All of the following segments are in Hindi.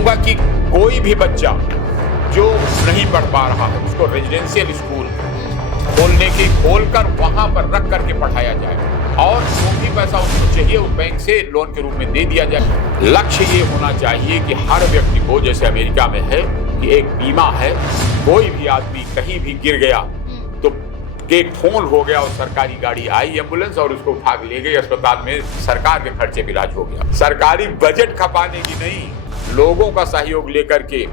चाहूंगा कि कोई भी बच्चा जो नहीं पढ़ पा रहा है उसको रेजिडेंशियल स्कूल खोलकर वहां पर रख करके पढ़ाया जाए और जो भी पैसा उसको चाहिए उस बैंक से लोन के रूप में दे दिया जाए। लक्ष्य ये होना चाहिए कि हर व्यक्ति को, जैसे अमेरिका में है कि एक बीमा है, कोई भी आदमी कहीं भी गिर गया तो एक फोन हो गया और सरकारी गाड़ी आई एम्बुलेंस और उसको उठा के ले गई अस्पताल में, सरकार के खर्चे में इलाज हो गया। सरकारी बजट खपाने की नहीं, लोगों का सहयोग लेकर के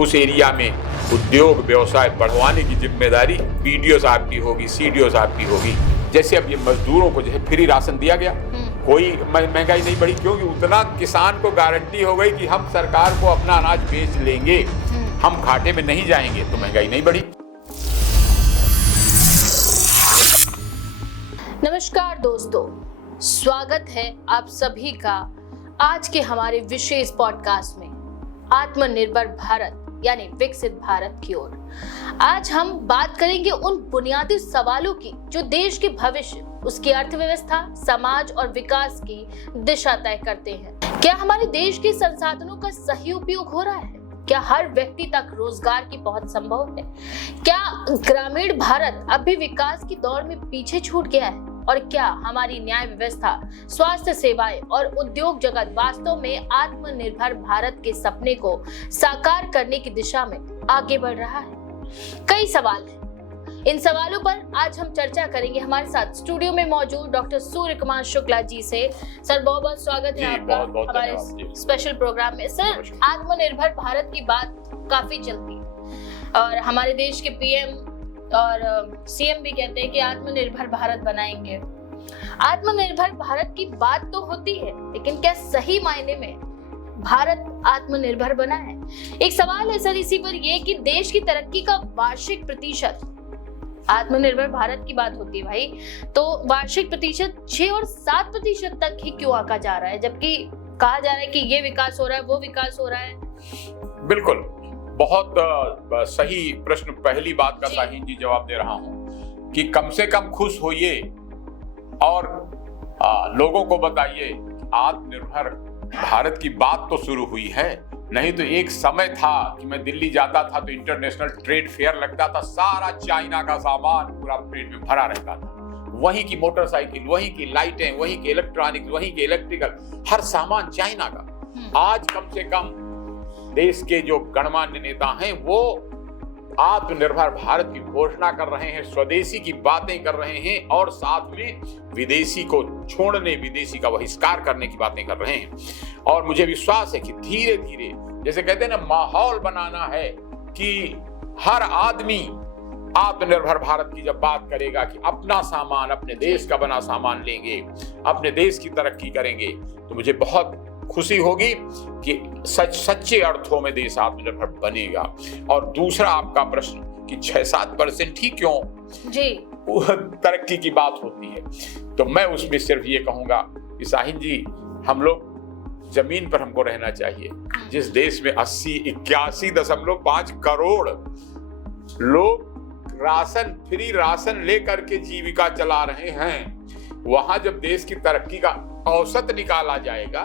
उस एरिया में उद्योग व्यवसाय बढ़वाने की जिम्मेदारी बीडीओ साहब की होगी, सीडीओ साहब की होगी। जैसे अब ये मजदूरों को जैसे फ्री राशन दिया गया, कोई महंगाई नहीं बढ़ी क्योंकि उतना किसान को गारंटी हो गई कि हम सरकार को अपना अनाज बेच लेंगे, हम घाटे में नहीं जाएंगे, तो महंगाई नहीं बढ़ी। नमस्कार दोस्तों, स्वागत है आप सभी का आज के हमारे विशेष पॉडकास्ट में आत्मनिर्भर भारत यानी विकसित भारत की ओर। आज हम बात करेंगे उन बुनियादी सवालों की जो देश के भविष्य, उसकी अर्थव्यवस्था, समाज और विकास की दिशा तय करते हैं। क्या हमारे देश के संसाधनों का सही उपयोग हो रहा है? क्या हर व्यक्ति तक रोजगार की पहुंच संभव है? क्या ग्रामीण भारत अब भी विकास की दौड़ में पीछे छूट गया है? और क्या हमारी न्याय व्यवस्था, स्वास्थ्य सेवाएं और उद्योग जगत वास्तव में आत्मनिर्भर भारत के सपने को साकार करने की दिशा में आगे बढ़ रहा है? कई सवाल हैं। इन सवालों पर आज हम चर्चा करेंगे। हमारे साथ स्टूडियो में मौजूद डॉक्टर सूर्य कुमार शुक्ला जी से। सर, बहुत बहुत स्वागत है आपका हमारे स्पेशल प्रोग्राम में। सर, आत्मनिर्भर भारत की बात काफी चलती है और हमारे देश के पीएम और सीएम भी कहते हैं कि आत्मनिर्भर भारत बनाएंगे। आत्मनिर्भर भारत की बात तो होती है, लेकिन क्या सही मायने में भारत आत्मनिर्भर बना है? एक सवाल है सर इसी पर ये कि देश की तरक्की का वार्षिक प्रतिशत, आत्मनिर्भर भारत की बात होती है भाई, तो वार्षिक प्रतिशत 6 और 7% तक ही क्यों आंका जा रहा है, जबकि कहा जा रहा है कि ये विकास हो रहा है, वो विकास हो रहा है? बिल्कुल, बहुत सही प्रश्न। पहली बात का शाहीन जी जवाब दे रहा हूं कि कम से कम खुश होइए और लोगों को बताइए आत्मनिर्भर भारत की बात तो शुरू हुई है। नहीं तो एक समय था कि मैं दिल्ली जाता था तो इंटरनेशनल ट्रेड फेयर लगता था, सारा चाइना का सामान पूरा पेट में भरा रहता था। वहीं की मोटरसाइकिल, वहीं की लाइटें, वहीं के इलेक्ट्रॉनिक्स, वहीं के इलेक्ट्रिकल, हर सामान चाइना का। आज कम से कम देश के जो गणमान्य नेता हैं वो आत्मनिर्भर भारत की घोषणा कर रहे हैं, स्वदेशी की बातें कर रहे हैं और साथ में विदेशी को छोड़ने, विदेशी का बहिष्कार करने की बातें कर रहे हैं। और मुझे विश्वास है कि धीरे धीरे, जैसे कहते हैं ना, माहौल बनाना है कि हर आदमी आत्मनिर्भर भारत की जब बात करेगा कि अपना सामान, अपने देश का बना सामान लेंगे, अपने देश की तरक्की करेंगे, तो मुझे बहुत खुशी होगी कि सच्चे अर्थों में देश आत्मनिर्भर बनेगा। और दूसरा आपका प्रश्न कि 6-7% ही क्यों जी तरक्की की बात होती है, तो मैं उसमें सिर्फ ये कहूंगा कि शाहीन जी, हम लोग जमीन पर हमको रहना चाहिए। जिस देश में 81.5 करोड़ लोग फ्री राशन लेकर के जीविका चला रहे हैं, वहां जब देश की तरक्की का औसत निकाला जाएगा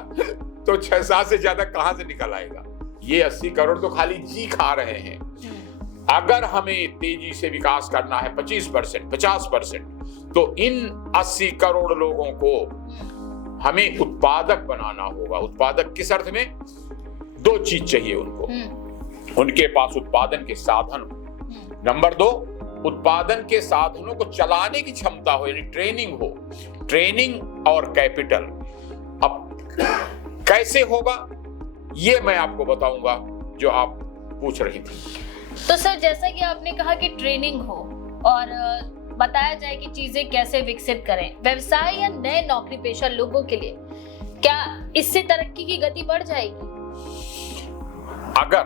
तो 6-7 से ज्यादा कहां से निकल आएगा? ये 80 करोड़ तो खाली जी खा रहे हैं। अगर हमें तेजी से विकास करना है 25%, 50%, तो इन 80 करोड़ लोगों को हमें उत्पादक बनाना होगा। उत्पादक किस अर्थ में? 2 चीज चाहिए उनको। उनके पास उत्पादन के साधन, नंबर 2 उत्पादन के साधनों को चलाने की क्षमता हो, यानी ट्रेनिंग हो। ट्रेनिंग और कैपिटल। अब कैसे होगा ये मैं आपको बताऊंगा जो आप पूछ रही थी। तो सर, जैसा कि आपने कहा कि ट्रेनिंग हो और बताया जाए कि चीजें कैसे विकसित करें, व्यवसाय या नए नौकरी पेशा लोगों के लिए, क्या इससे तरक्की की गति बढ़ जाएगी? अगर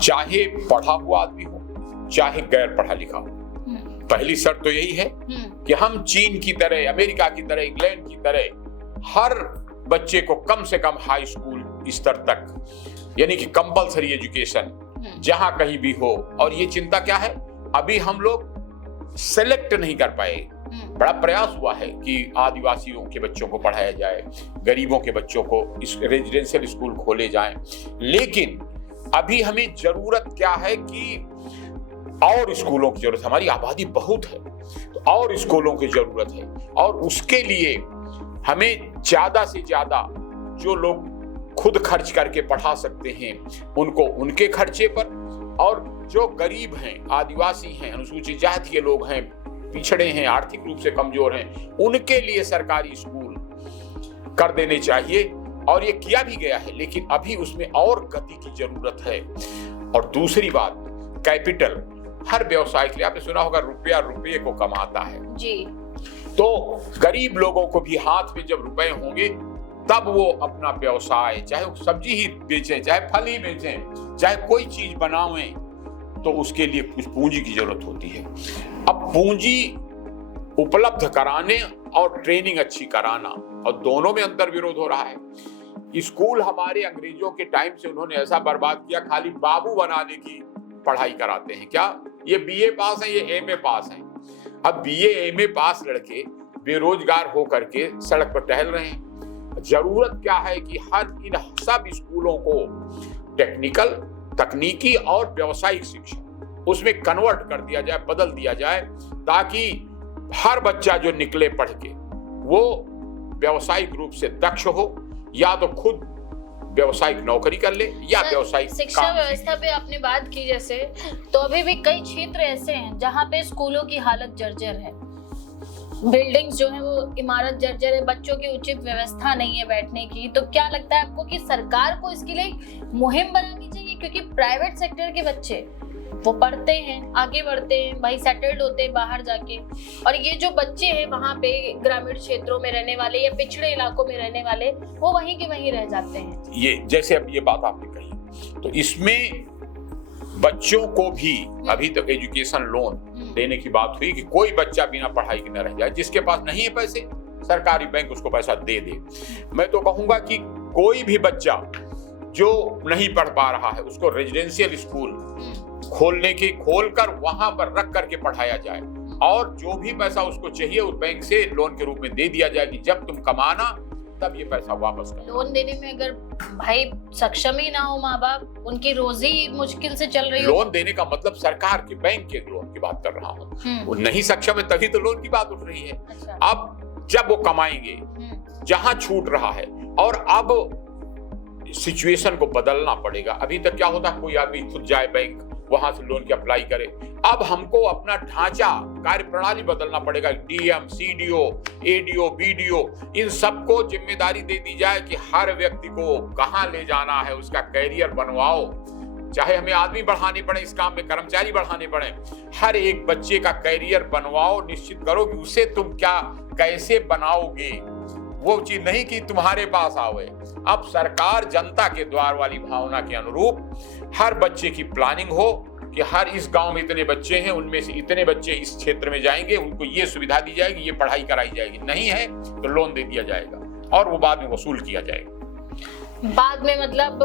चाहे पढ़ा हुआ आदमी हो, चाहे गैर पढ़ा लिखा हो, पहली शर्त तो यही है कि हम चीन की तरह, अमेरिका की तरह, इंग्लैंड की तरह हर बच्चे को कम से कम हाई स्कूल स्तर तक, यानी कि कंपलसरी एजुकेशन जहां कहीं भी हो। और ये चिंता क्या है, अभी हम लोग सेलेक्ट नहीं कर पाए बड़ा प्रयास हुआ है कि आदिवासियों के बच्चों को पढ़ाया जाए, गरीबों के बच्चों को इस रेजिडेंशियल स्कूल खोले जाएं। लेकिन अभी हमें जरूरत क्या है कि और स्कूलों की जरूरत, हमारी आबादी बहुत है तो और स्कूलों की जरूरत है, और उसके लिए हमें ज्यादा से ज्यादा जो लोग खुद खर्च करके पढ़ा सकते हैं उनको उनके खर्चे पर, और जो गरीब हैं, आदिवासी हैं, अनुसूचित जाति के लोग हैं, पिछड़े हैं, आर्थिक रूप से कमजोर हैं, उनके लिए सरकारी स्कूल कर देने चाहिए। और ये किया भी गया है, लेकिन अभी उसमें और गति की जरूरत है। और दूसरी बात, कैपिटल हर व्यवसाय के लिए, आपने सुना होगा रुपया रुपये को कमाता है जी। तो गरीब लोगों को भी हाथ में जब रुपए होंगे तब वो अपना व्यवसाय, चाहे वो सब्जी ही बेचें, चाहे फल ही बेचें, चाहे कोई चीज बनावें, तो उसके लिए कुछ पूंजी की जरूरत होती है। अब पूंजी उपलब्ध कराने और ट्रेनिंग अच्छी कराना, और दोनों में अंतर विरोध हो रहा है। स्कूल हमारे अंग्रेजों के टाइम से उन्होंने ऐसा बर्बाद किया, खाली बाबू बनाने की पढ़ाई कराते हैं। क्या ये बीए पास है, ये एमए पास है? अब बीए एमए पास लड़के बेरोजगार होकर के सड़क पर टहल रहे हैं। जरूरत क्या है कि हर इन सब स्कूलों को टेक्निकल, तकनीकी और व्यावसायिक शिक्षा उसमें कन्वर्ट कर दिया जाए, बदल दिया जाए, ताकि हर बच्चा जो निकले पढ़ के वो व्यावसायिक रूप से दक्ष हो, या तो खुद व्यावसायिक नौकरी कर ले या व्यावसायिक शिक्षा व्यवस्था पे आपने बात की जैसे, तो अभी भी कई क्षेत्र ऐसे हैं जहाँ पे स्कूलों की हालत जर्जर है। बिल्डिंग्स जो है वो इमारत जर्जर है, बच्चों की उचित व्यवस्था नहीं है बैठने की। तो क्या लगता है आपको कि सरकार को इसके लिए मुहिम बनानी चाहिए? क्योंकि प्राइवेट सेक्टर के बच्चे वो पढ़ते हैं, आगे बढ़ते हैं, भाई सेटल्ड होते हैं बाहर जाके, और ये जो बच्चे हैं वहाँ पे ग्रामीण क्षेत्रों में रहने वाले या पिछड़े इलाकों में रहने वाले, वो वहीं के वहीं रह जाते हैं। ये जैसे अब ये बात आपने कही, तो इसमें बच्चों को भी अभी तक एजुकेशन लोन देने की बात हुई कि कोई बच्चा बिना पढ़ाई के न रह जाए। जिसके पास नहीं है पैसे, सरकारी बैंक उसको पैसा दे दे। मैं तो कहूंगा कि कोई भी बच्चा जो नहीं पढ़ पा रहा है उसको रेजिडेंशियल स्कूल खोलकर वहां पर रख करके पढ़ाया जाए, और जो भी पैसा उसको चाहिए उस बैंक से लोन के रूप में दे दिया जाए कि जब तुम कमाना तब ये पैसा वापस करो। लोन देने में अगर भाई सक्षम ही ना हो माँ बाप, उनकी रोजी मुश्किल से चल रही हो। लोन देने का मतलब सरकार के बैंक के लोन की बात कर रहा हूँ। वो नहीं सक्षम है तभी तो लोन की बात उठ रही है। अच्छा। अब जब वो कमाएंगे, जहां छूट रहा है, और अब सिचुएशन को बदलना पड़ेगा। अभी तक क्या होता है, कोई आदमी खुद जाए बैंक, वहां से लोन की अप्लाई करे। अब हमको अपना ढांचा, कार्य प्रणाली बदलना पड़ेगा। डीएम, सीडीओ, एडीओ, बीडीओ, इन सबको जिम्मेदारी दे दी जाए कि हर व्यक्ति को कहां ले जाना है, उसका कैरियर बनवाओ। चाहे हमें आदमी बढ़ाने पड़े इस काम में, कर्मचारी बढ़ाने पड़े, हर एक बच्चे का कैरियर बनवाओ। निश्चित करो कि उसे तुम क्या कैसे बनाओगे, वो चीज नहीं कि तुम्हारे पास आवे। अब सरकार जनता के द्वार वाली भावना के अनुरूप हर बच्चे की प्लानिंग हो कि हर इस गांव में इतने बच्चे हैं, उनमें से इतने बच्चे इस क्षेत्र में जाएंगे, उनको ये सुविधा दी जाएगी, ये पढ़ाई कराई जाएगी। नहीं है तो लोन दे दिया जाएगा और वो बाद में वसूल किया जाएगा। बाद में मतलब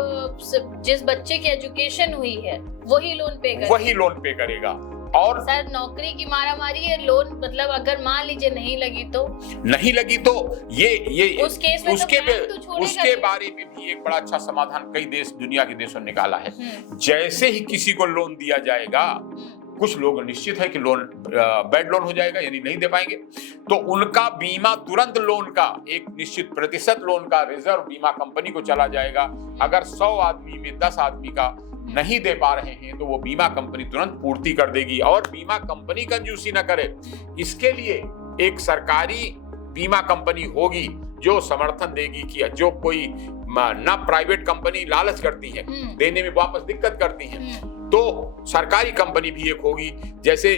जिस बच्चे की एजुकेशन हुई है वही लोन पे करेगा। और सर नौकरी की मारामारी है, लोन मतलब अगर मान लीजिए नहीं लगी तो ये उस केस में उसके बारे में भी एक बड़ा अच्छा समाधान कई देश, दुनिया के देशों ने निकाला है। जैसे ही किसी को लोन दिया जाएगा, कुछ लोग निश्चित है कि लोन बैड लोन हो जाएगा, यानी नहीं दे पाएंगे, तो उनका बीमा तुरंत लोन का एक निश्चित प्रतिशत लोन का रिजर्व बीमा कंपनी को चला जाएगा। अगर 100 आदमी में 10 आदमी का नहीं दे पा रहे हैं तो वो बीमा कंपनी तुरंत पूर्ति कर देगी। और बीमा कंपनी कंजूसी न करे, इसके लिए एक सरकारी बीमा कंपनी होगी जो समर्थन देगी कि जो कोई ना प्राइवेट कंपनी लालच करती है, देने में वापस दिक्कत करती है, तो सरकारी कंपनी भी एक होगी। जैसे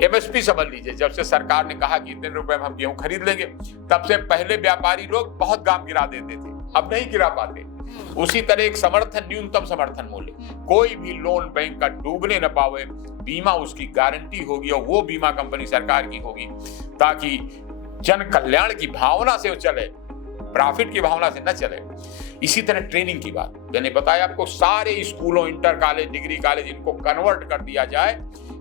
एमएसपी समझ लीजिए, जब से सरकार ने कहा कि इतने रुपए में हम गेहूं खरीद लेंगे, तब से पहले व्यापारी लोग बहुत दाम गिरा देते थे, अब नहीं गिरा पाते। उसी तरह एक समर्थन, न्यूनतम समर्थन मूल्य, कोई भी लोन बैंक का डूबने न पावे, बीमा उसकी गारंटी होगी और वो बीमा कंपनी सरकार की होगी, ताकि जन कल्याण की भावना से वो चले, प्रॉफिट की भावना से न चले। इसी तरह ट्रेनिंग की बात मैंने बताया आपको, सारे स्कूलों, इंटर कॉलेज, डिग्री कॉलेज, इनको कन्वर्ट कर दिया जाए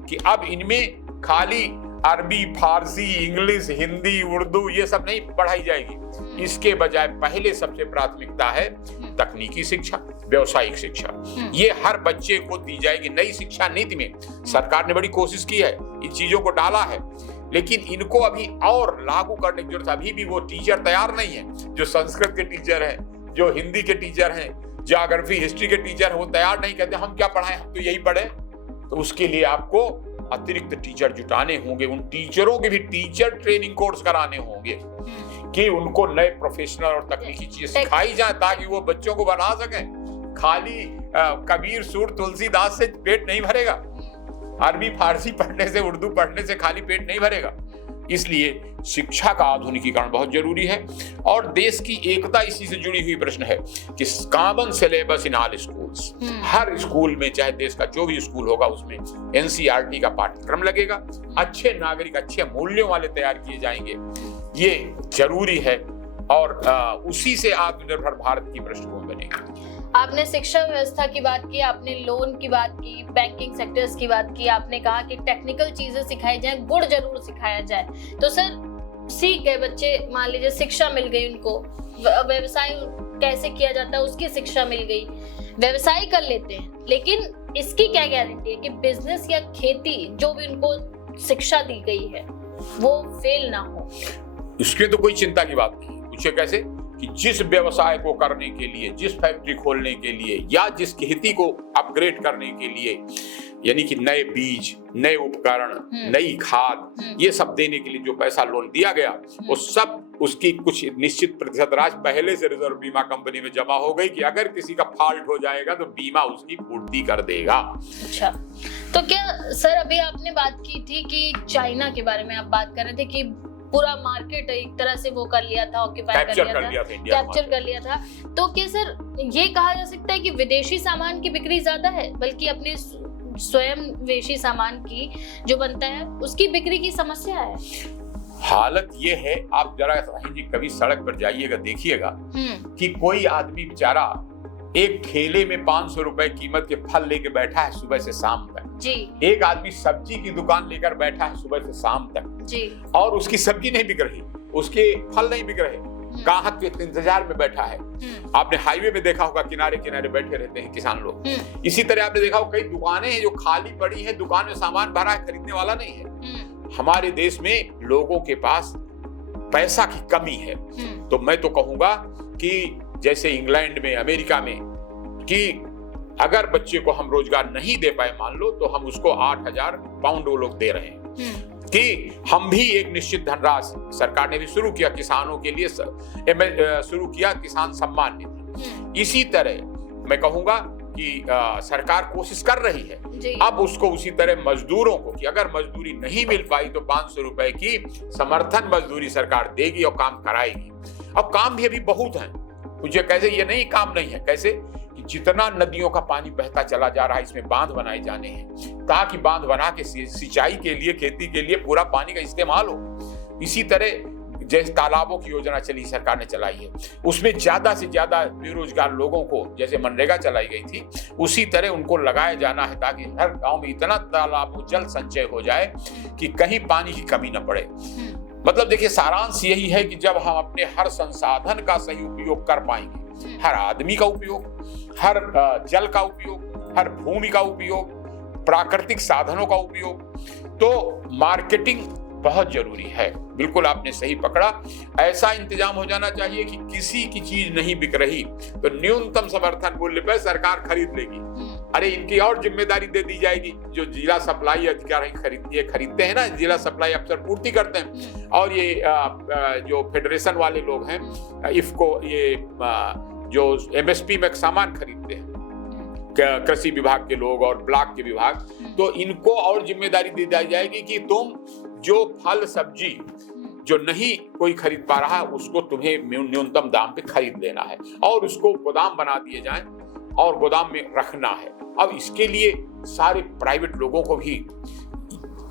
कि अब इनमें खाली अरबी, फारसी, इंग्लिश, हिंदी, उर्दू ये सब नहीं पढ़ाई जाएगी। इसके बजाय पहले सबसे प्राथमिकता है तकनीकी शिक्षा, व्यावसायिक शिक्षा। ये हर बच्चे को दी जाएगी। नई शिक्षा नीति में सरकार ने बड़ी कोशिश की है, इन चीजों को डाला है, लेकिन इनको अभी और लागू करने की जरूरत है। अभी भी वो टीचर तैयार नहीं है, जो संस्कृत के टीचर हैं, जो हिंदी के टीचर हैं, ज्योग्राफी, हिस्ट्री के टीचर हैं, वो तैयार नहीं, कहते हम क्या पढ़ाएं, हम तो यही पढ़े। तो उसके लिए आपको अतिरिक्त टीचर जुटाने होंगे, उन टीचरों के भी टीचर ट्रेनिंग कोर्स कराने होंगे कि उनको नए प्रोफेशनल और तकनीकी चीजें सिखाई जाए, ताकि वो बच्चों को बना सकें। खाली कबीर, सूर, तुलसीदास से पेट नहीं भरेगा, अरबी, फारसी पढ़ने से, उर्दू पढ़ने से खाली पेट नहीं भरेगा। इसलिए शिक्षा का आधुनिकीकरण बहुत जरूरी है। और देश की एकता इसी से जुड़ी हुई प्रश्न है कि common syllabus in all schools, her school में, चाहे देश का जो भी स्कूल होगा उसमें एनसीईआरटी का पाठ्यक्रम लगेगा। अच्छे नागरिक, अच्छे मूल्यों वाले तैयार किए जाएंगे, ये जरूरी है। और उसी से आत्मनिर्भर भारत की पृष्ठभूमि बनेगी। आपने शिक्षा व्यवस्था की बात की, आपने लोन की बात की, बैंकिंग सेक्टर्स की बात की, आपने कहा कि टेक्निकल चीजें सिखाई जाए, गुण जरूर सिखाया जाए। तो सर सीख गए बच्चे, मान लीजिए शिक्षा मिल गई उनको, व्यवसाय कैसे किया जाता है उसकी शिक्षा मिल गई, व्यवसाय कर लेते हैं, लेकिन इसकी क्या गारंटी है कि बिजनेस या खेती जो भी उनको शिक्षा दी गई है वो फेल ना हो? इसके तो कोई चिंता की बात नहीं। पूछे कैसे? कि जिस व्यवसाय को करने के लिए, जिस फैक्ट्री खोलने के लिए, या जिस खेती को अपग्रेड करने के लिए, यानी कि नए बीज, नए उपकरण, नई खाद, ये सब देने के लिए जो पैसा लोन दिया गया, वो सब उसकी कुछ निश्चित प्रतिशत राशि पहले से रिजर्व बीमा कंपनी में जमा हो गई कि अगर किसी का फॉल्ट हो जाएगा तो बीमा उसकी पूर्ति कर देगा। अच्छा, तो क्या सर अभी आपने बात की थी कि चाइना के बारे में आप बात कर रहे थे कि पूरा मार्केट एक तरह से वो कर लिया था, ऑक्यूपाई कर लिया था। तो क्या सर ये कहा जा सकता है कि विदेशी सामान की बिक्री ज्यादा है, बल्कि अपने स्वयं विदेशी सामान की जो बनता है उसकी बिक्री की समस्या है? हालत ये है, आप जरा कभी सड़क पर जाइएगा, देखिएगा कि कोई आदमी बेचारा एक ठेले में 500 रुपए कीमत के फल लेके बैठा है सुबह से शाम तक जी। एक आदमी सब्जी की दुकान लेकर बैठा है सुबह से शाम तक जी। और उसकी सब्जी नहीं बिक रही, उसके फल नहीं बिक रहे, ग्राहक के इंतजार में बैठा है। आपने हाईवे में देखा होगा, किनारे किनारे बैठे रहते हैं किसान लोग। इसी तरह आपने देखा होगा कई दुकानें हैं जो खाली पड़ी हैं, दुकान में सामान भरा है, खरीदने वाला नहीं है। हमारे देश में लोगों के पास पैसा की कमी है। तो मैं तो कहूंगा कि जैसे इंग्लैंड में, अमेरिका में, कि अगर बच्चे को हम रोजगार नहीं दे पाए मान लो, तो हम उसको 8,000 पाउंड वो लोग दे रहे हैं कि हम भी एक निश्चित धनराशि, सरकार ने भी शुरू किया किसानों के लिए, शुरू किया किसान सम्मान निधि। इसी तरह मैं कहूंगा कि सरकार कोशिश कर रही है। अब उसको उसी तरह मजदूरों को, कि अगर मजदूरी नहीं मिल पाई तो 500 रुपए की समर्थन मजदूरी सरकार देगी और काम कराएगी। अब काम भी अभी बहुत है, मुझे कैसे ये नहीं काम नहीं है, कैसे कि जितना नदियों का पानी बहता चला जा रहा है, इसमें बांध बनाए जाने हैं ताकि बांध बना के सिंचाई के लिए, खेती के लिए पूरा पानी का इस्तेमाल हो। इसी तरह जैसे तालाबों की योजना चली, सरकार ने चलाई है, उसमें ज्यादा से ज्यादा बेरोजगार लोगों को, जैसे मनरेगा चलाई गई थी, उसी तरह उनको लगाया जाना है ताकि हर गांव में इतना तालाबों जल संचय हो जाए कि कहीं पानी की कमी न पड़े। मतलब देखिए, सारांश यही है कि जब हम अपने हर संसाधन का सही उपयोग कर पाएंगे, हर आदमी का उपयोग, हर जल का उपयोग, हर भूमि का उपयोग, प्राकृतिक साधनों का उपयोग, तो मार्केटिंग बहुत जरूरी है। बिल्कुल आपने सही पकड़ा। ऐसा इंतजाम हो जाना चाहिए कि किसी की चीज नहीं बिक रही तो न्यूनतम समर्थन मूल्य पर सरकार खरीद लेगी। अरे इनकी और जिम्मेदारी दे दी जाएगी, जो जिला सप्लाई अधिकारी खरीदते हैं ना, जिला सप्लाई अफसर पूर्ति करते हैं, और ये जो फेडरेशन वाले लोग हैं, इफको, ये जो एमएसपी में सामान खरीदते हैं, कृषि विभाग के लोग और ब्लॉक के विभाग, तो इनको और जिम्मेदारी दी जाएगी कि तुम जो फल सब्जी जो नहीं कोई खरीद पा रहा, उसको तुम्हें न्यूनतम दाम पे खरीद लेना है और उसको गोदाम बना दिए जाएं और गोदाम में रखना है। अब इसके लिए सारे प्राइवेट लोगों को भी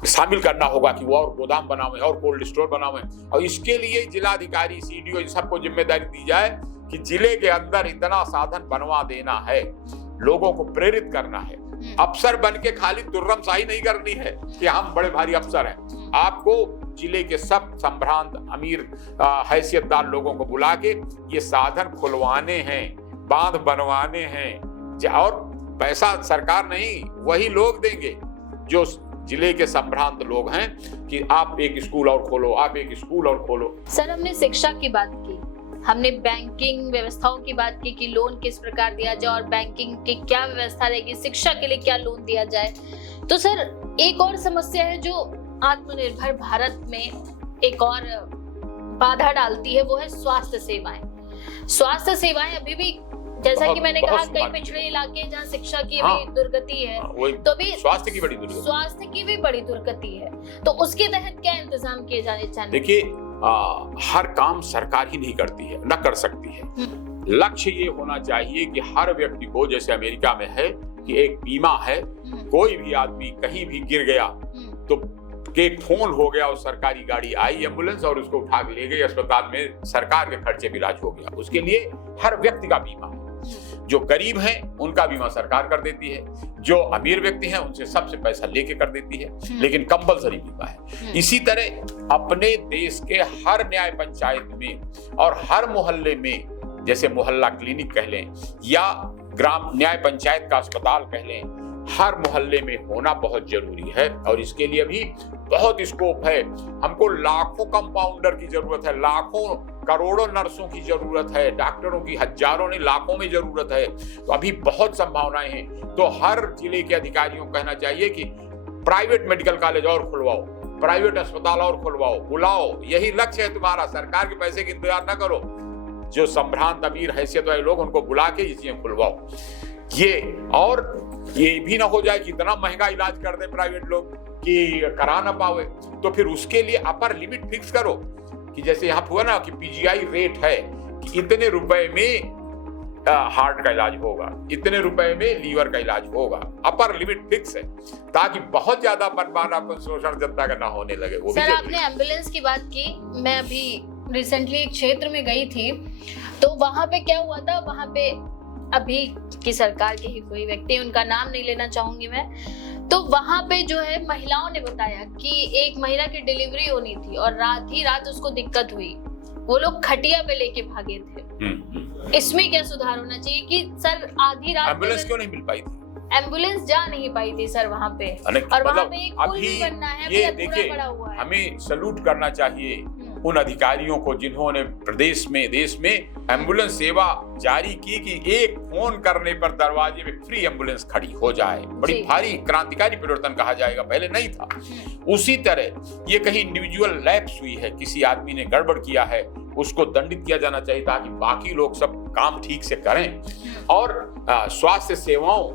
शामिल करना होगा कि वो और गोदाम बनावें और कोल्ड स्टोर बनावें, और इसके लिए जिलाधिकारी, सीडीओ, इन सबको जिम्मेदारी दी जाए कि जिले के अंदर इतना साधन बनवा देना है, लोगों को प्रेरित करना है। अफसर बन के खाली तुर्रम शाही नहीं करनी है कि हम बड़े भारी अफसर हैं। आपको जिले के सब संभ्रांत अमीर हैसियतदार लोगों को बुला के ये साधन खुलवाने हैं, बांध बनवाने हैं, और पैसा सरकार नहीं वही लोग देंगे जो जिले के संभ्रांत लोग हैं कि आप एक स्कूल और खोलो, आप एक स्कूल और खोलो। सर, हमने शिक्षा की बात की, हमने बैंकिंग व्यवस्थाओं की बात की कि लोन किस प्रकार दिया जाए और बैंकिंग की क्या व्यवस्था रहेगी, शिक्षा के लिए क्या लोन दिया जाए। तो सर, एक और समस्या है जो आत्मनिर्भर भारत में एक और बाधा डालती है, वो है स्वास्थ्य सेवाएं। स्वास्थ्य सेवाएं अभी भी, जैसा कि मैंने कहा, कई पिछड़े इलाके हैं जहाँ शिक्षा की भी दुर्गति है, तो भी स्वास्थ्य की भी बड़ी दुर्गति है। तो उसके तहत क्या इंतजाम किए जाने चाहिए? देखिए, हर काम सरकार ही नहीं करती है, न कर सकती है। लक्ष्य ये होना चाहिए कि हर व्यक्ति को, जैसे अमेरिका में है कि एक बीमा है, कोई भी आदमी कहीं भी गिर गया तो एक फोन हो गया और सरकारी गाड़ी आई, एम्बुलेंस, और उसको उठा के ले गई अस्पताल में, सरकार के खर्चे में इलाज हो गया। उसके लिए हर व्यक्ति का बीमा है। जो गरीब हैं उनका बीमा सरकार कर देती है, जो अमीर व्यक्ति हैं उनसे सबसे पैसा लेके कर देती है, लेकिन कंपलसरी बीमा है। इसी तरह अपने देश के हर न्याय पंचायत में और हर मोहल्ले में, जैसे मोहल्ला क्लिनिक कह लें या ग्राम न्याय पंचायत का अस्पताल कह लें, हर मोहल्ले में होना बहुत जरूरी है। और इसके लिए भी बहुत स्कोप है। हमको लाखों कंपाउंडर की जरूरत है, लाखों करोड़ों नर्सों की जरूरत है, डॉक्टरों की हजारों नहीं लाखों में जरूरत है। तो अभी बहुत संभावनाएं हैं। तो हर जिले के अधिकारियों को कहना चाहिए कि प्राइवेट मेडिकल कॉलेज और खुलवाओ, प्राइवेट अस्पताल और खुलवाओ, बुलाओ, यही लक्ष्य है तुम्हारा। सरकार के पैसे की इंतजार न करो। जो संभ्रांत अमीर हैसियत वाले लोग उनको बुला के ये चीजें खुलवाओ। ये भी ना हो जाए कि इतना महंगा इलाज कर दे प्राइवेट लोग कि करा ना पावे। तो फिर उसके लिए अपर लिमिट फिक्स करो कि जैसे यहाँ हुआ ना कि पीजीआई रेट है कि इतने रुपए में हार्ट का इलाज होगा, इतने रुपए में लीवर का इलाज होगा। अपर लिमिट फिक्स है ताकि बहुत ज्यादा मनमाना शोषण जनता का ना होने लगे। वो सर, आपने एम्बुलेंस की बात की। मैं अभी रिसेंटली एक क्षेत्र में गई थी, तो वहां पे क्या हुआ था, वहां पे अभी की सरकार के ही कोई व्यक्ति, उनका नाम नहीं लेना चाहूंगी मैं, तो वहां पे जो है महिलाओं ने बताया कि एक महिला की डिलीवरी होनी थी और रात ही रात उसको दिक्कत हुई, वो लोग खटिया पे लेके भागे थे। इसमें क्या सुधार होना चाहिए कि सर आधी रात एम्बुलेंस क्यों नहीं मिल पाई थी? एम्बुलेंस जा नहीं पाई थी सर वहां पे, और वहां पे एक पुल भी बनना है, ये देखिए, हमें सैल्यूट करना चाहिए उन अधिकारियों को जिन्होंने प्रदेश में, देश में एम्बुलेंस सेवा जारी की कि एक फोन करने पर दरवाजे में फ्री एम्बुलेंस खड़ी हो जाए। बड़ी भारी क्रांतिकारी परिवर्तन कहा जाएगा, पहले नहीं था। उसी तरह ये कहीं इंडिविजुअल लैप्स हुई है, किसी आदमी ने गड़बड़ किया है, उसको दंडित किया जाना चाहिए ताकि बाकी लोग सब काम ठीक से करें। और स्वास्थ्य सेवाओं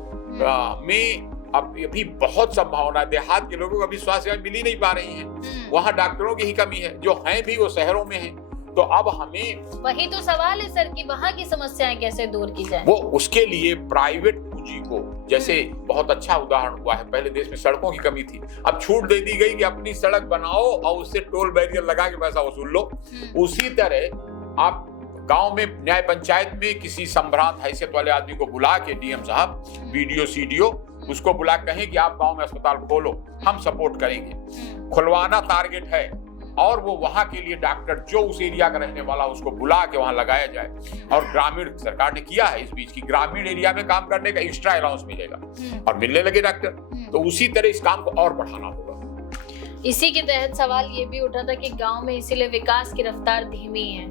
में अब अभी बहुत संभावना है। देहात के लोगों को अभी स्वास्थ्य सेवाएं मिल ही नहीं पा रही हैं। वहाँ डॉक्टरों की ही कमी है, जो हैं भी वो शहरों में हैं। तो अब हमें, वही तो सवाल है सर कि वहाँ की समस्याएं कैसे दूर की जाए। वो उसके लिए प्राइवेट पूंजी को, जैसे बहुत अच्छा उदाहरण हुआ है, पहले देश में सड़कों की कमी थी, अब छूट दे दी गई कि अपनी सड़क बनाओ और उससे टोल बैरियर लगा के पैसा वसूल लो। उसी तरह आप गांव में न्याय पंचायत में किसी संभ्रांत हैसियत वाले आदमी को बुला के, डीएम साहब, बीडीओ, सीडीओ, उसको बुला कहें कि आप गांव में अस्पताल खोलो, हम सपोर्ट करेंगे। खुलवाना टारगेट है और वो वहां के लिए डॉक्टर जो उस एरिया का रहने वाला उसको बुला के वहां लगाया जाए। और ग्रामीण, सरकार ने किया है इस बीच की, ग्रामीण एरिया में काम करने का एक्स्ट्रा अलाउंस मिलेगा और मिलने लगे डॉक्टर। तो उसी तरह इस काम को और बढ़ाना होगा। इसी के तहत सवाल ये भी उठा था कि गांव में इसीलिए विकास की रफ्तार धीमी है।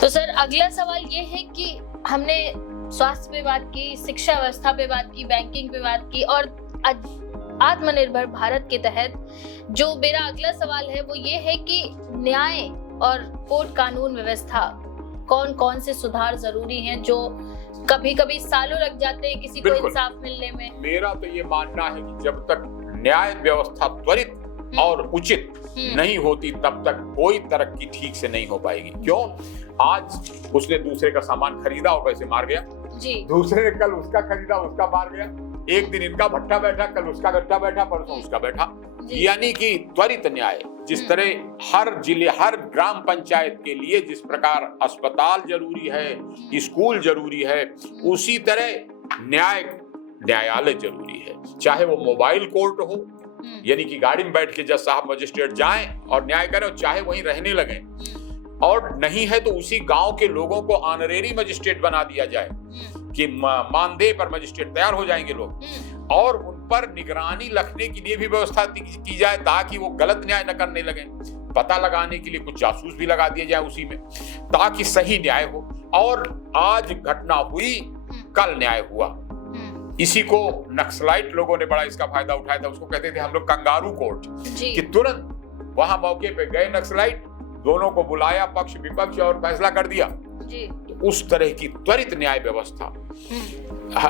तो सर, अगला सवाल ये है कि हमने स्वास्थ्य पे बात की, शिक्षा व्यवस्था पे बात की, बैंकिंग पे बात की, और आत्मनिर्भर भारत के तहत जो मेरा अगला सवाल है वो ये है कि न्याय और कोर्ट कानून व्यवस्था, कौन कौन से सुधार जरूरी हैं जो कभी कभी सालों लग जाते हैं किसी को इंसाफ मिलने में। मेरा तो ये मानना है कि जब तक न्याय व्यवस्था त्वरित और उचित नहीं होती तब तक कोई तरक्की ठीक से नहीं हो पाएगी। क्यों? आज उसने दूसरे का सामान खरीदा और पैसे मार गया जी, दूसरे ने कल उसका खरीदा, उसका मार गया। एक दिन इनका भट्टा बैठा, कल उसका गट्टा बैठा, परसों उसका बैठा। यानी कि त्वरित न्याय, जिस तरह हर जिले, हर ग्राम पंचायत के लिए जिस प्रकार अस्पताल जरूरी है, स्कूल जरूरी है, उसी तरह न्यायालय जरूरी है। चाहे वो मोबाइल कोर्ट हो यानी कि गाड़ी में बैठ के जज साहब मजिस्ट्रेट जाएं और न्याय करें और चाहे वहीं रहने लगे, और नहीं है तो उसी गांव के लोगों को ऑनरेरी मजिस्ट्रेट बना दिया जाए कि मानदेय पर मजिस्ट्रेट तैयार हो जाएंगे लोग, और उन पर निगरानी रखने के लिए भी व्यवस्था की जाए ताकि वो गलत न्याय न करने लगे। पता लगाने के लिए कुछ जासूस भी लगा दिए जाए उसी में, ताकि सही न्याय हो। और आज घटना हुई, कल न्याय हुआ। इसी को नक्सलाइट लोगों ने बड़ा इसका फायदा उठाया था। उसको कहते थे हम लोग कंगारू कोर्ट, कि तुरंत वहां मौके पे गए नक्सलाइट, दोनों को बुलाया, पक्ष विपक्ष, और फैसला कर दिया जी। तो उस तरह की त्वरित न्याय व्यवस्था,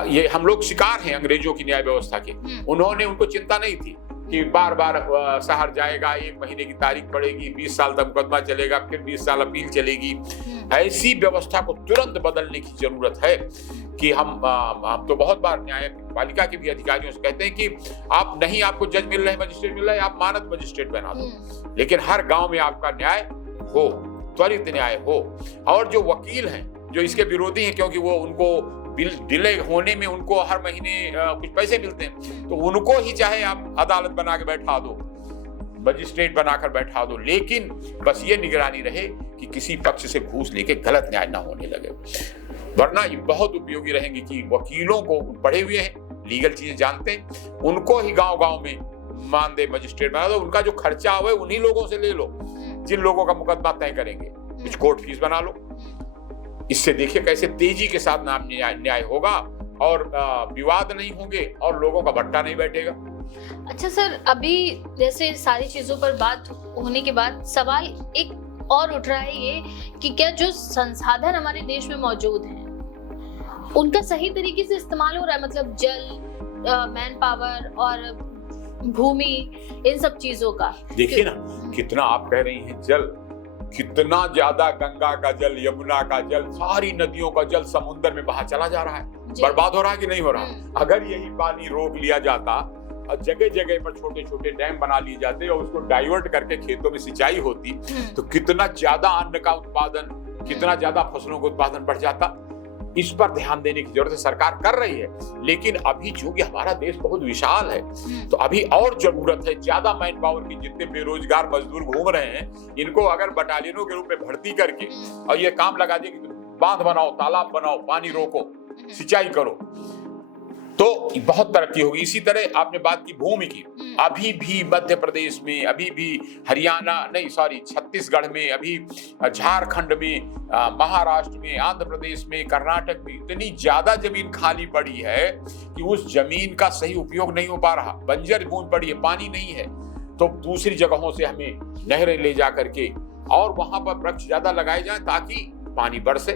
ये हम लोग शिकार हैं अंग्रेजों की न्याय व्यवस्था के। उन्होंने, उनको चिंता नहीं थी कि बार बार शहर जाएगा, 1 महीने की तारीख पड़ेगी, 20 साल तक मुकदमा चलेगा, फिर 20 साल अपील चलेगी। ऐसी व्यवस्था को तुरंत बदलने की जरूरत है कि हम तो बहुत बार न्यायपालिका के भी अधिकारियों से कहते हैं कि आप नहीं, आपको जज मिल रहे हैं, मजिस्ट्रेट मिल रहे हैं, आप मानद मजिस्ट्रेट बना दो, लेकिन हर गांव में आपका न्याय हो, त्वरित न्याय हो। और जो वकील हैं, जो इसके विरोधी हैं, क्योंकि वो उनको डिले होने में उनको हर महीने कुछ पैसे मिलते हैं, तो उनको ही चाहे आप अदालत बना के बैठा दो, मजिस्ट्रेट बनाकर बैठा दो, लेकिन बस ये निगरानी रहे कि किसी पक्ष से घूस लेके गलत न्याय ना होने लगे। वरना ये बहुत उपयोगी रहेंगे कि वकीलों को, पढ़े हुए हैं, लीगल चीजें जानते हैं, उनको ही गांव-गांव में मानदेय मजिस्ट्रेट बना दो। उनका जो खर्चा हुए उन्हीं लोगों से ले लो जिन लोगों का मुकदमा तय करेंगे, कुछ कोर्ट फीस बना लो। इससे देखिए कैसे तेजी के साथ न्याय होगा और विवाद नहीं होंगे और लोगों का भट्टा नहीं बैठेगा। अच्छा सर, अभी जैसे सारी चीजों पर बात होने के बाद सवाल एक और उठ रहा है ये कि क्या जो संसाधन हमारे देश में मौजूद हैं उनका सही तरीके से इस्तेमाल हो रहा है? मतलब जल, मैन पावर और भूमि, इन सब चीजों का देखिए ना, कितना आप कह रही हैं जल, कितना ज्यादा गंगा का जल, यमुना का जल, सारी नदियों का जल समुद्र में बहा चला जा रहा है, बर्बाद हो रहा है कि नहीं हो रहा? अगर यही पानी रोक लिया जाता और जगह जगह पर छोटे छोटे डैम बना लिए जाते और उसको डाइवर्ट करके खेतों में सिंचाई होती, तो कितना ज्यादा अन्न का उत्पादन, कितना ज्यादा फसलों का उत्पादन बढ़ जाता। इस पर ध्यान देने की जरूरत है, सरकार कर रही है, लेकिन अभी चूंकि हमारा देश बहुत विशाल है, तो अभी और जरूरत है ज्यादा मैन पावर की। जितने बेरोजगार मजदूर घूम रहे हैं, इनको अगर बटालियनों के रूप में भर्ती करके और ये काम लगा दिए कि बांध बनाओ, तालाब बनाओ, पानी रोको, सिंचाई करो, तो बहुत तरक्की होगी। इसी तरह आपने बात की भूमि की, अभी भी मध्य प्रदेश में, अभी भी छत्तीसगढ़ में, अभी झारखंड में, महाराष्ट्र में, आंध्र प्रदेश में, कर्नाटक में इतनी ज्यादा जमीन खाली पड़ी है कि उस जमीन का सही उपयोग नहीं हो पा रहा। बंजर भूमि पड़ी है, पानी नहीं है, तो दूसरी जगहों से हमें नहरें ले जा करके और वहां पर वृक्ष ज्यादा लगाए जाएं ताकि पानी बरसे,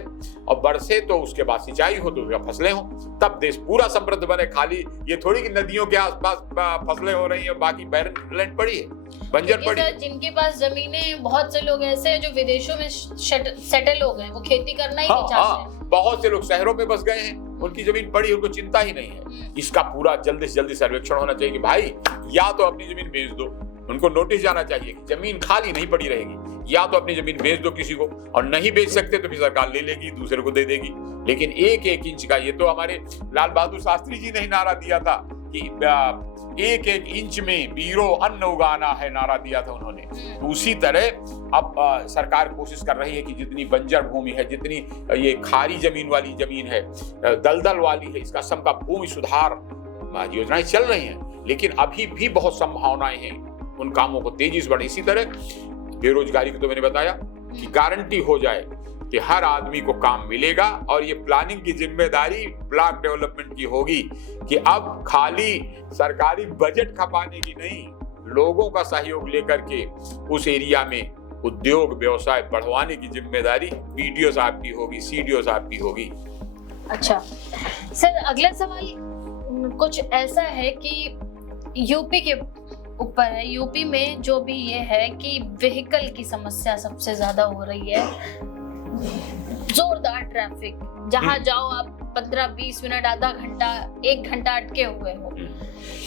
और बरसे तो उसके बाद सिंचाई हो, तो फसलें हो, तब देश पूरा समृद्ध बने। खाली ये थोड़ी कि नदियों के आसपास फसलें हो रही हैं, बाकी बैरन लैंड पड़ी है, बंजर पड़ी है। जिनके पास जमीनें, बहुत से लोग ऐसे हैं जो विदेशों में सेटल हो गए, वो खेती करना ही नहीं चाहते हैं। बहुत से लोग शहरों में बस गए हैं, उनकी जमीन पड़ी, उनको चिंता ही नहीं है। इसका पूरा जल्दी से जल्दी सर्वेक्षण होना चाहिए कि भाई या तो अपनी जमीन बेच दो, उनको नोटिस जाना चाहिए कि जमीन खाली नहीं पड़ी रहेगी, या तो अपनी जमीन बेच दो किसी को, और नहीं बेच सकते तो फिर सरकार ले लेगी, दूसरे को दे देगी। लेकिन 1-1 इंच का, ये तो हमारे लाल बहादुर शास्त्री जी ने ही नारा दिया था कि 1-1 इंच में बीरो अन्न उगाना है, नारा दिया था उन्होंने। तो उसी तरह अब सरकार कोशिश कर रही है कि जितनी बंजर भूमि है, जितनी ये खारी जमीन वाली जमीन है, दलदल वाली है, इसका सबका भूमि सुधार योजनाएं चल रही हैं, लेकिन अभी भी बहुत संभावनाएं हैं उन कामों को तेजी से बढ़े। इसी तरह बेरोजगारी को तो मैंने बताया कि गारंटी हो जाए कि हर आदमी को काम मिलेगा, और ये प्लानिंग की जिम्मेदारी ब्लॉक डेवलपमेंट की होगी कि अब खाली सरकारी बजट खपाने की नहीं, लोगों का सहयोग लेकर के उस एरिया में उद्योग व्यवसाय बढ़वाने की जिम्मेदारी बीडीओ साहब की होगी, सीडीओ साहब की होगी। अच्छा सर, अगला सवाल कुछ ऐसा है कि यूपी के ऊपर है। यूपी में जो भी ये है कि व्हीकल की समस्या सबसे ज्यादा हो रही है, जोरदार ट्रैफिक, जहां जाओ आप 15-20 मिनट, आधा घंटा, 1 घंटा अटके हुए हो।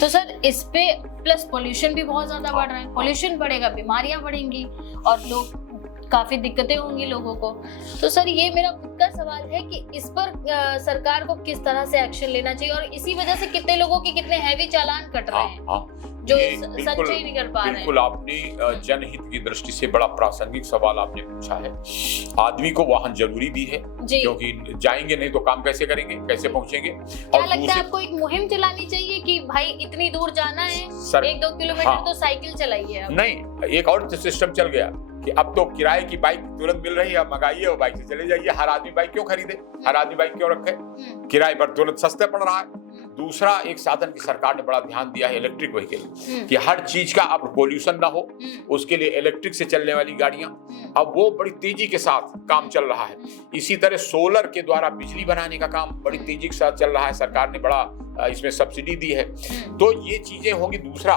तो सर इस पे प्लस पोल्यूशन भी बहुत ज्यादा बढ़ रहा है, पोल्यूशन बढ़ेगा, बीमारियां बढ़ेंगी और लोग काफी दिक्कतें होंगी लोगों को। तो सर ये मेरा खुद का सवाल है कि इस पर सरकार को किस तरह से एक्शन लेना चाहिए, और इसी वजह से कितने लोगों के कितने हैवी चालान कट रहे हैं। जो ये संचय नहीं कर पा रहे हैं। बिल्कुल आपने जनहित की दृष्टि से बड़ा प्रासंगिक सवाल आपने पूछा है। आदमी को वाहन जरूरी भी है, क्योंकि जाएंगे नहीं तो काम कैसे करेंगे, कैसे पहुंचेंगे। क्या लगता है आपको एक मुहिम चलानी चाहिए कि भाई इतनी दूर जाना है, 1-2 किलोमीटर तो साइकिल चलाइए। नहीं, एक और सिस्टम चल गया कि अब तो किराए की बाइक तुरंत मिल रही है, आप मंगाइए और बाइक से चले जाइए। हर आदमी बाइक क्यों खरीदे, हर आदमी बाइक क्यों रखे, किराए पर तुरंत सस्ते पड़ रहा है। दूसरा एक साधन की सरकार ने बड़ा ध्यान दिया है, इलेक्ट्रिक व्हीकल, कि हर चीज का अब पोल्यूशन ना हो, उसके लिए इलेक्ट्रिक से चलने वाली गाड़ियां, अब वो बड़ी तेजी के साथ काम चल रहा है। इसी तरह सोलर के द्वारा बिजली बनाने का काम बड़ी तेजी के साथ चल रहा है, सरकार ने बड़ा इसमें सब्सिडी दी है। तो ये चीजें होंगी। दूसरा,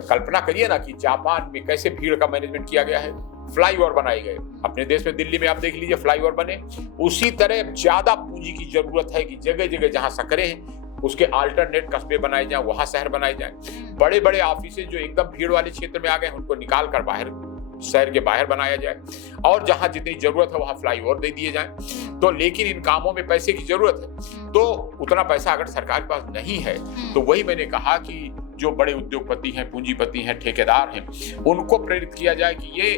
कल्पना करिए ना कि जापान में कैसे भीड़ का मैनेजमेंट किया गया है, फ्लाईओवर बनाए गए। अपने देश में दिल्ली में आप देख लीजिए फ्लाईओवर बने। उसी तरह ज्यादा पूंजी की जरूरत है कि जगह जगह जहां सकरे हैं उसके अल्टरनेट कस्बे बनाए जाएं, वहां शहर बनाए जाएं। बड़े बड़े ऑफिसेज जो एकदम भीड़ वाले क्षेत्र में आ गए उनको निकाल कर बाहर, शहर के बाहर बनाया जाए, और जहां जितनी जरूरत है वहां फ्लाईओवर दे दिए जाएं। तो लेकिन इन कामों में पैसे की जरूरत है, तो उतना पैसा अगर सरकार के पास नहीं है तो वही मैंने कहा कि जो बड़े उद्योगपति हैं, पूंजीपति हैं, ठेकेदार हैं, उनको प्रेरित किया जाए कि ये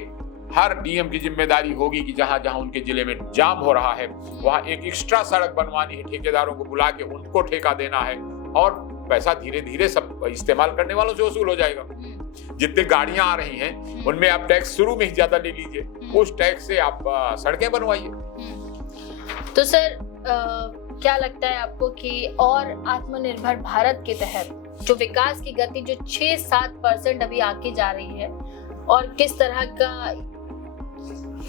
हर डीएम की जिम्मेदारी होगी कि जहां जहां उनके जिले में जाम हो रहा है वहां एक एक्स्ट्रा सड़क बनवानी है, ठेकेदारों को बुला के उनको ठेका देना है, और पैसा धीरे धीरे सब इस्तेमाल करने वालों से वसूल हो जाएगा। जितनी गाड़ियां आ रही हैं उनमें आप टैक्स शुरू में ही ज्यादा ले लीजिए, उस टैक्स से आप सड़कें बनवाइए। तो सर क्या लगता है आपको कि और आत्मनिर्भर भारत के तहत जो विकास की गति जो 6-7% अभी आगे जा रही है, और किस तरह का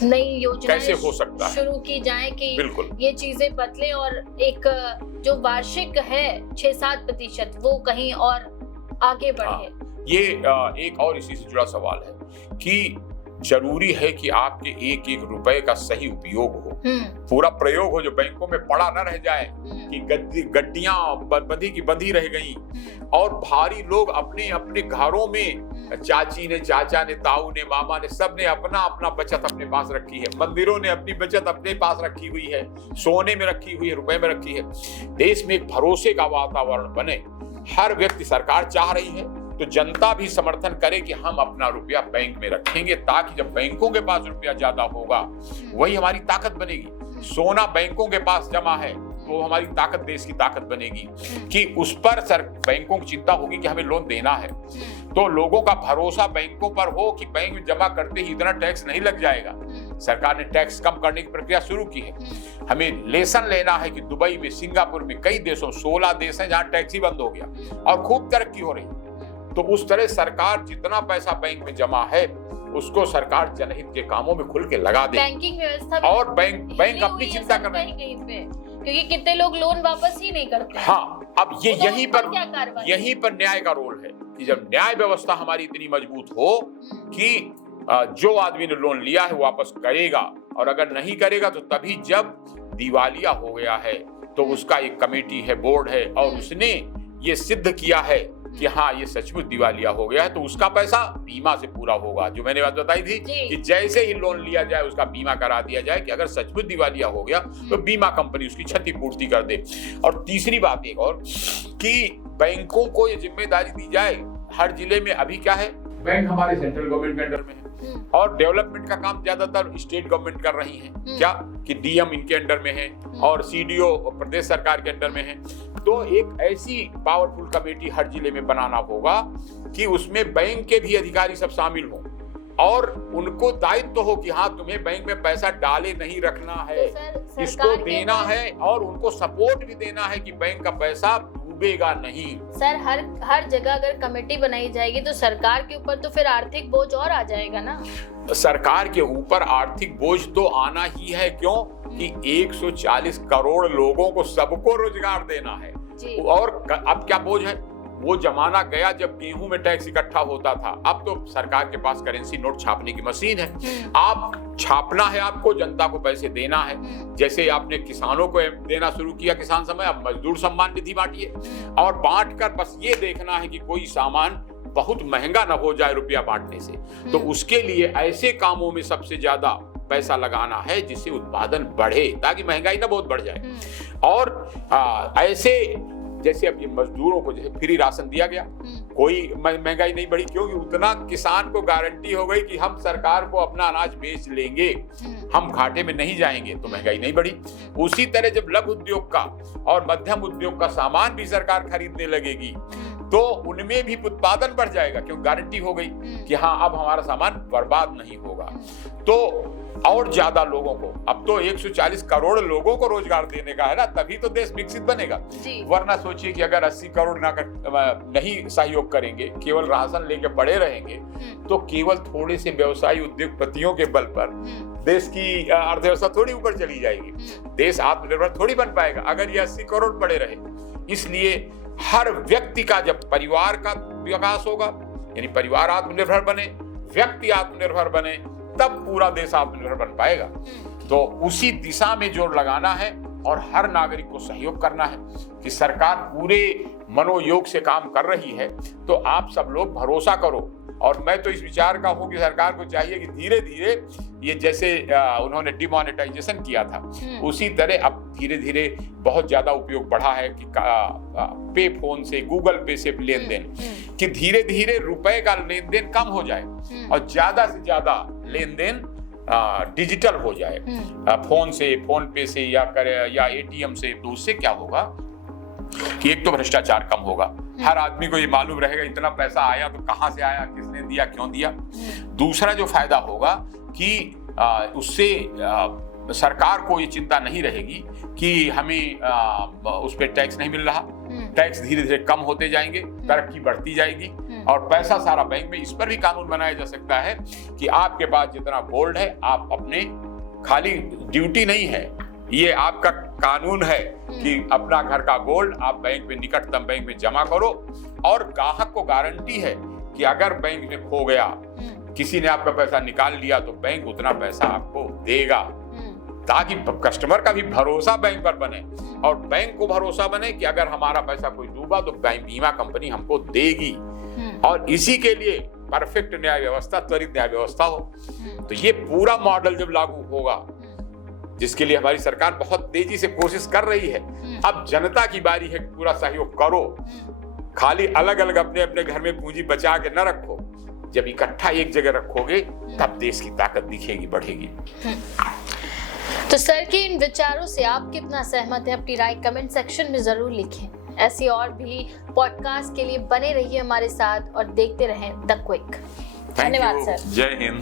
नई योजना कैसे हो सकता है शुरू की जाए कि ये चीजें बदले और एक जो वार्षिक है 6-7% वो कहीं और आगे बढ़े। ये एक और इसी से जुड़ा सवाल है कि जरूरी है कि आपके एक एक रुपए का सही उपयोग हो, पूरा प्रयोग हो, जो बैंकों में पड़ा न रह जाए कि गड्डियां बंधी की बंधी रह गई, और भारी लोग अपने अपने घरों में, चाची ने, चाचा ने, ताऊ ने, मामा ने, सब ने अपना अपना बचत अपने पास रखी है, मंदिरों ने अपनी बचत अपने पास रखी हुई है, सोने में रखी हुई है, रुपए में रखी है। देश में एक भरोसे का वातावरण बने, हर व्यक्ति, सरकार चाह रही है तो जनता भी समर्थन करे कि हम अपना रुपया बैंक में रखेंगे, ताकि जब बैंकों के पास रुपया ज्यादा होगा वही हमारी ताकत बनेगी। सोना बैंकों के पास जमा है तो हमारी ताकत, देश की ताकत बनेगी कि उस पर बैंकों की चिंता होगी कि हमें लोन देना है, तो लोगों का भरोसा बैंकों पर हो कि बैंक में जमा करते ही इतना टैक्स नहीं लग जाएगा। सरकार ने टैक्स कम करने की प्रक्रिया शुरू की है। हमें लेसन लेना है कि दुबई में, सिंगापुर में, कई देशों, 16 देश हैं जहां टैक्स ही बंद हो गया और खूब तरक्की हो रही। तो उस तरह सरकार जितना पैसा बैंक में जमा है उसको सरकार जनहित के कामों में खुल के लगा दे। बैंकिंग व्यवस्था और बैंक अपनी चिंता कर रहे हैं, क्योंकि कितने लोग लोन वापस ही नहीं करते। हाँ, अब ये यहीं पर न्याय का रोल है कि जब न्याय व्यवस्था हमारी इतनी मजबूत हो कि जो आदमी ने लोन लिया है वापस करेगा, और अगर नहीं करेगा तो तभी जब दिवालिया हो गया है तो उसका एक कमेटी है, बोर्ड है, और उसने ये सिद्ध किया है कि हाँ ये सचमुच दिवालिया हो गया है, तो उसका पैसा बीमा से पूरा होगा। जो मैंने बात बताई थी कि जैसे ही लोन लिया जाए उसका बीमा करा दिया जाए कि अगर सचमुच दिवालिया हो गया तो बीमा कंपनी उसकी क्षतिपूर्ति कर दे। और तीसरी बात एक और कि बैंकों को ये जिम्मेदारी दी जाए, हर जिले में अभी क्या है, बैंक हमारे सेंट्रल गवर्नमेंट के अंडर में है और डेवलपमेंट का काम ज्यादातर स्टेट गवर्नमेंट कर रही है, क्या कि डीएम इनके अंडर में है और सीडीओ प्रदेश सरकार के अंडर में है। तो एक ऐसी पावरफुल कमेटी हर जिले में बनाना होगा कि उसमें बैंक के भी अधिकारी सब शामिल हों और उनको दायित्व हो कि हाँ तुम्हें बैंक में पैसा डाले नहीं रखना है, इसको देना है, और उनको सपोर्ट भी देना है कि बैंक का पैसा डूबेगा नहीं। सर हर जगह अगर कमेटी बनाई जाएगी तो सरकार के ऊपर तो फिर आर्थिक बोझ और आ जाएगा ना। सरकार के ऊपर आर्थिक बोझ तो आना ही है, क्यों कि 140 करोड़ लोगों को सबको रोजगार देना है। और अब क्या बोझ है, वो जमाना गया जब गेहूं में टैक्स इकट्ठा होता था, अब तो सरकार के पास करेंसी नोट छापने की मशीन है। आप छापना है, आपको जनता को पैसे देना है, जैसे आपने किसानों को देना शुरू किया किसान सम्मान, अब मजदूर सम्मान निधि बांटिए, और बांट कर बस ये देखना है कि कोई सामान बहुत महंगा ना हो जाए रुपया बांटने से। तो उसके लिए ऐसे कामों में सबसे ज्यादा पैसा लगाना है जिससे उत्पादन बढ़े, ताकि महंगाई ना बहुत बढ़ जाए। और ऐसे जैसे अब ये मजदूरों को जैसे फ्री राशन दिया गया, कोई महंगाई नहीं बढ़ी, क्योंकि उतना किसान को गारंटी हो गई कि हम सरकार को अपना अनाज बेच लेंगे, हम घाटे में नहीं जाएंगे, तो महंगाई नहीं बढ़ी। उसी तरह जब लघु उद्योग का और मध्यम उद्योग का सामान भी सरकार खरीदने लगेगी तो उनमें भी उत्पादन बढ़ जाएगा, क्योंकि गारंटी हो गई कि हाँ अब हमारा सामान बर्बाद नहीं होगा। तो और ज्यादा लोगों को, अब तो 140 करोड़ लोगों को रोजगार देने का है ना, तभी तो देश विकसित बनेगा। वरना सोचिए कि अगर 80 करोड़ नहीं सहयोग करेंगे, केवल राशन लेके पड़े रहेंगे, तो केवल थोड़े से व्यवसायी उद्योगपतियों के बल पर देश की अर्थव्यवस्था थोड़ी ऊपर चली जाएगी, देश आत्मनिर्भर थोड़ी बन पाएगा अगर ये 80 करोड़ पड़े रहे। इसलिए हर व्यक्ति का जब परिवार का विकास होगा, यानी परिवार आत्मनिर्भर बने, व्यक्ति आत्मनिर्भर बने, तब पूरा देश आत्मनिर्भर बन पाएगा। तो उसी दिशा में जोर लगाना है और हर नागरिक को सहयोग करना है कि सरकार पूरे मनोयोग से काम कर रही है, तो आप सब लोग भरोसा करो। और मैं तो इस विचार का हूं कि सरकार को चाहिए कि धीरे धीरे ये जैसे उन्होंने डिमोनेटाइजेशन किया था, उसी तरह अब धीरे धीरे बहुत ज्यादा उपयोग बढ़ा है कि पे फोन से, गूगल पे से लेन देन, कि धीरे धीरे रुपए का लेन देन कम हो जाए और ज्यादा से ज्यादा लेन देन डिजिटल हो जाए, फोन से, फोन पे से या एटीएम से। तो उससे क्या होगा कि एक तो भ्रष्टाचार कम होगा, हर आदमी को ये मालूम रहेगा इतना पैसा आया तो कहां से आया, किसने दिया, क्यों दिया। दूसरा जो फायदा होगा कि उससे सरकार को ये चिंता नहीं रहेगी कि हमें उस पर टैक्स नहीं मिल रहा, टैक्स धीरे धीरे कम होते जाएंगे, तरक्की बढ़ती जाएगी और पैसा सारा बैंक में। इस पर भी कानून बनाया जा सकता है कि आपके पास जितना गोल्ड है, आप अपने, खाली ड्यूटी नहीं है, ये आपका कानून है कि अपना घर का गोल्ड आप बैंक में, निकटतम बैंक में जमा करो, और ग्राहक को गारंटी है कि अगर बैंक में खो गया, किसी ने आपका पैसा निकाल लिया, तो बैंक उतना पैसा आपको देगा, ताकि कस्टमर का भी भरोसा बैंक पर बने और बैंक को भरोसा बने कि अगर हमारा पैसा कोई डूबा तो बैंक बीमा कंपनी हमको देगी। और इसी के लिए परफेक्ट न्याय व्यवस्था, त्वरित न्याय व्यवस्था हो। तो ये पूरा मॉडल जब लागू होगा, जिसके लिए हमारी सरकार बहुत तेजी से कोशिश कर रही है, अब जनता की बारी है कि पूरा सहयोग करो, खाली अलग अलग अपने अपने घर में पूंजी बचा के न रखो। जब इकट्ठा एक जगह रखोगे तब देश की ताकत दिखेगी, बढ़ेगी। तो सर के इन विचारों से आप कितना सहमत हैं, अपनी राय कमेंट सेक्शन में जरूर लिखें। ऐसी और भी पॉडकास्ट के लिए बने रहिए हमारे साथ और देखते रहें द क्विक। धन्यवाद सर। जय हिंद।